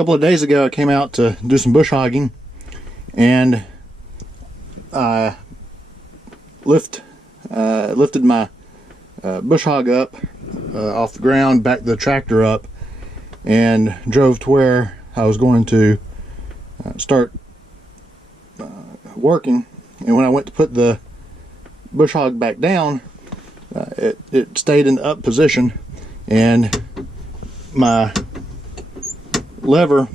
couple of days ago I came out to do some bush hogging, and I lifted my bush hog up off the ground, backed the tractor up, and drove to where I was going to start working. And when I went to put the bush hog back down, it stayed in the up position, and my lever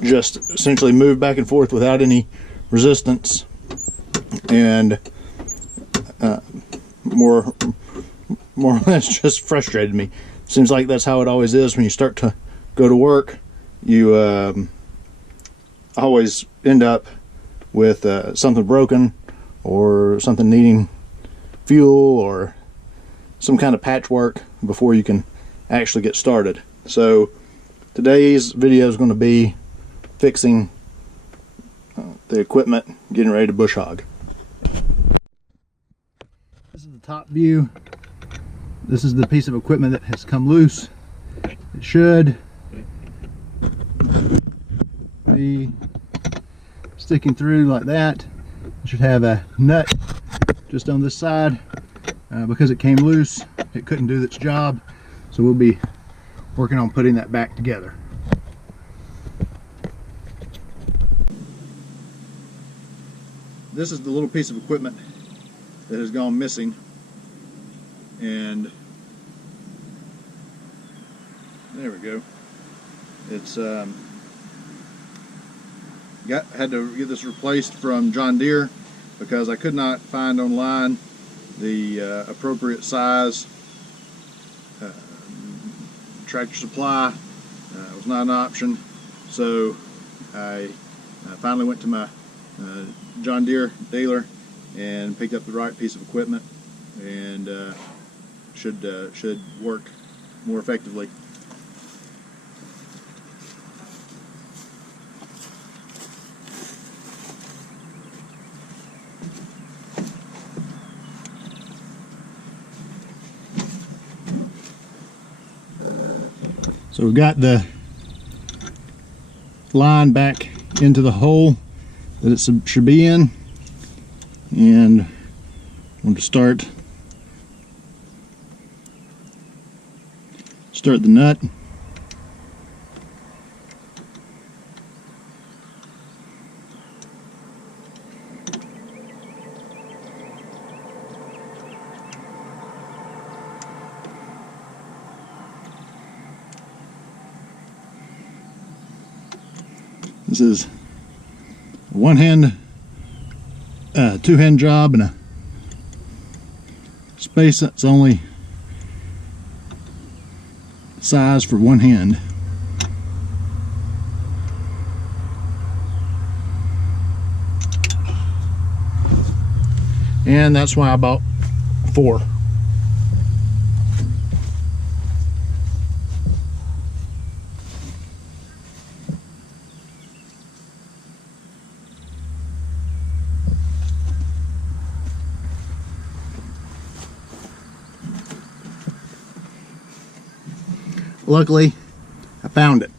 just essentially moved back and forth without any resistance, and more or less just frustrated me. Seems like that's how it always is when you start to go to work. You always end up with something broken or something needing fuel or some kind of patchwork before you can actually get started. So today's video is going to be fixing the equipment, getting ready to bush hog. This is the top view. This is the piece of equipment that has come loose. It should be sticking through like that. It should have a nut just on this side. Because it came loose, it couldn't do its job, so we'll be working on putting that back together. This is the little piece of equipment that has gone missing, and there we go. It's had to get this replaced from John Deere because I could not find online the appropriate size tractor supply. Was not an option, so I finally went to my John Deere dealer and picked up the right piece of equipment, and should work more effectively. So we've got the line back into the hole that it should be in, and I'm going to start the nut. This is a one-hand, two-hand job, and a space that's only size for one hand. And that's why I bought 4. Luckily, I found it.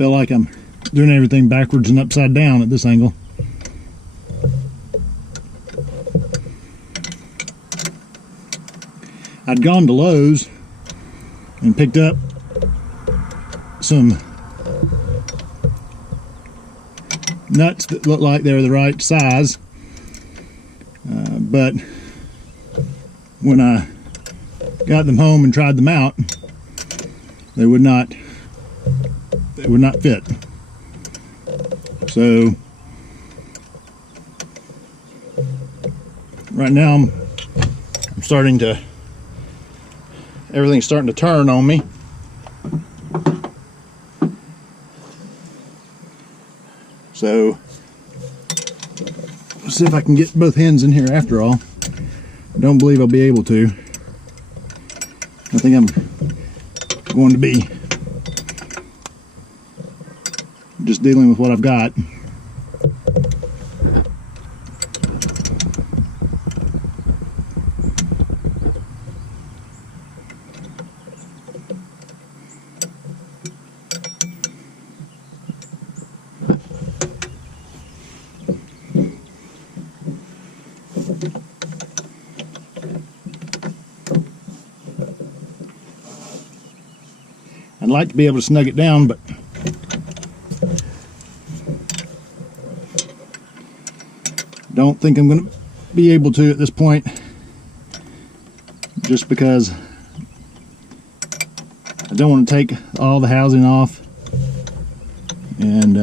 feel like I'm doing everything backwards and upside down at this angle. I'd gone to Lowe's and picked up some nuts that looked like they were the right size, but when I got them home and tried them out, they would not fit. So right now I'm starting to, everything's starting to turn on me. So let's see if I can get both ends in here after all. I don't believe I'll be able to. I think I'm going to be just dealing with what I've got. I'd like to be able to snug it down, but don't think I'm going to be able to at this point, just because I don't want to take all the housing off and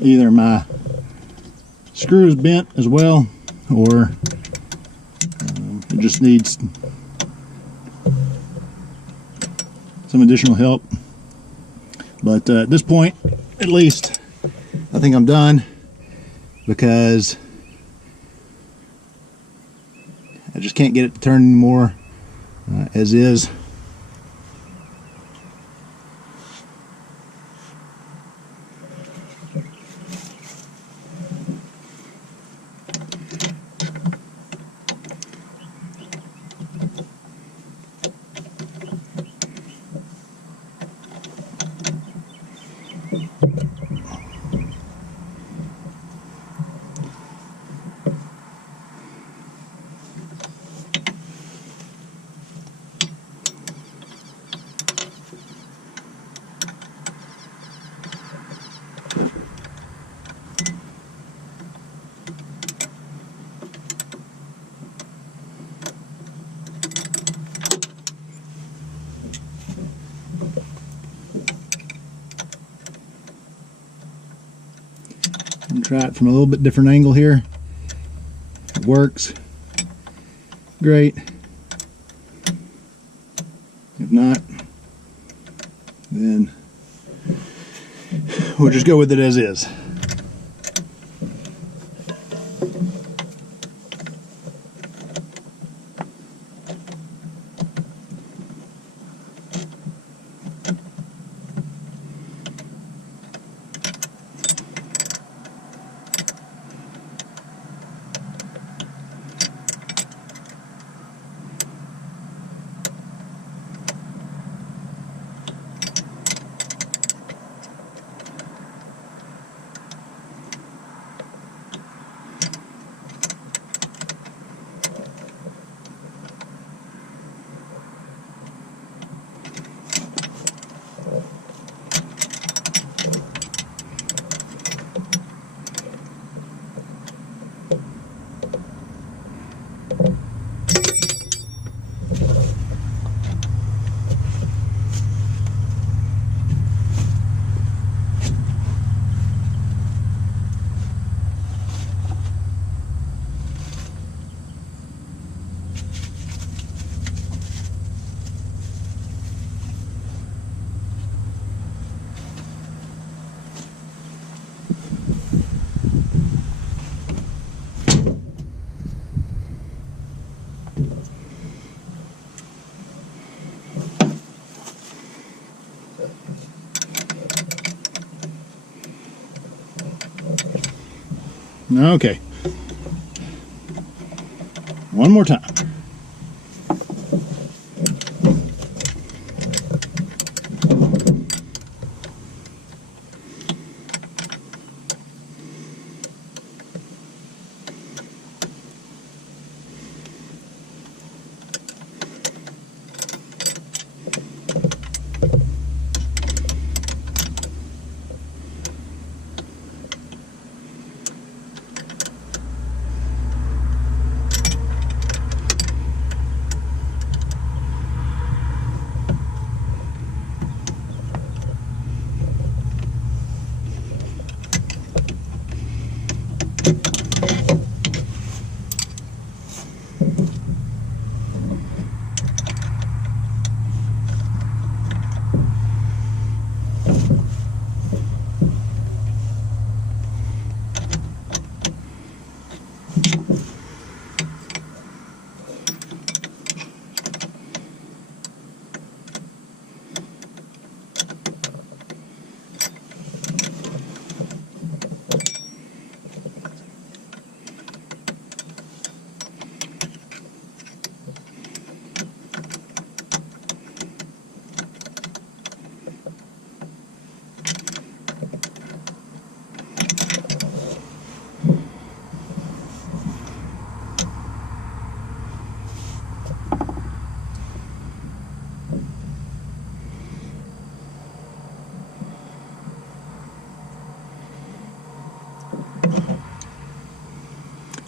either my screw is bent as well, or it just needs some additional help. But at this point, at least, I think I'm done, because I just can't get it to turn anymore as is. Try it from a little bit different angle here. If it works, great. If not, then we'll just go with it as is. Okay. One more time.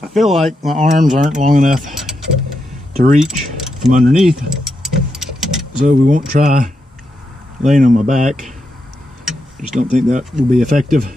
I feel like my arms aren't long enough to reach from underneath, so we won't try laying on my back. Just don't think that will be effective.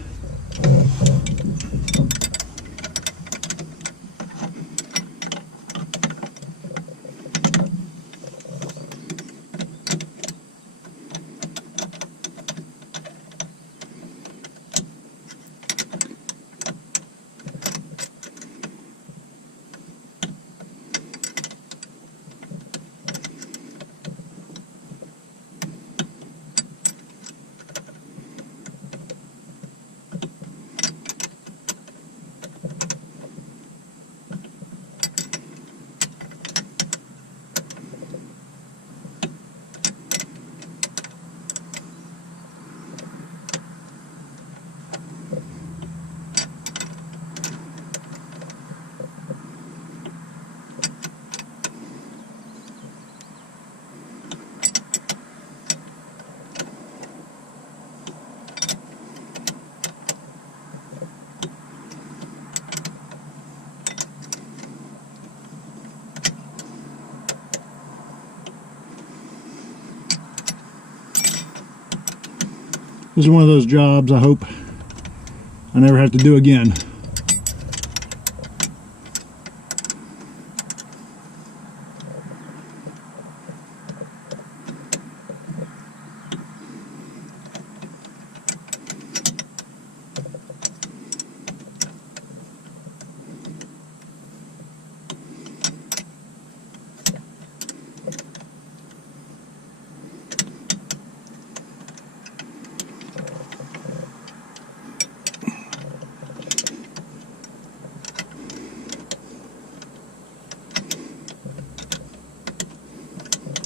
This is one of those jobs I hope I never have to do again.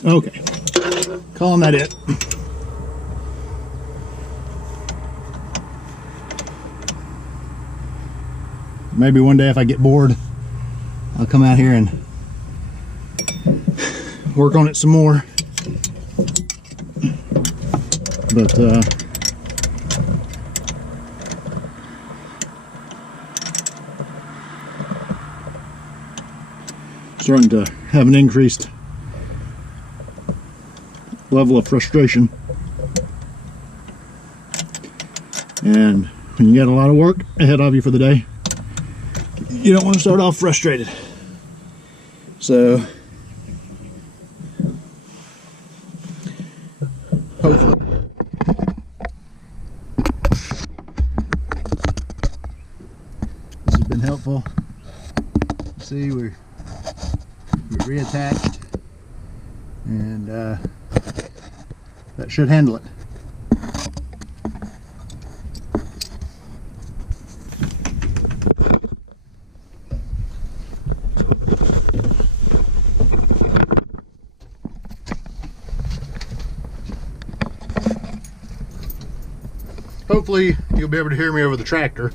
Okay, calling that it. Maybe one day if I get bored, I'll come out here and work on it some more. But starting to have an increased level of frustration, and when you got a lot of work ahead of you for the day, you don't want to start off frustrated. So hopefully this has been helpful. See, we're reattached, and that should handle it. Hopefully you'll be able to hear me over the tractor.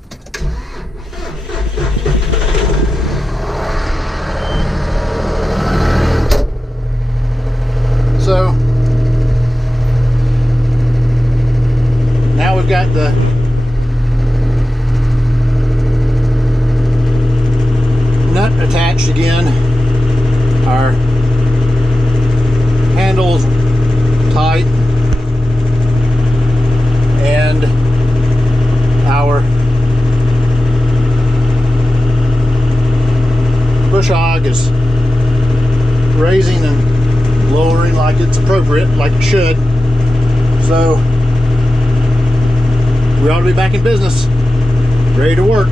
So now we've got the nut attached again. Our handle's tight, and our bush hog is raising and lowering like it's appropriate, like it should. So we ought to be back in business, ready to work.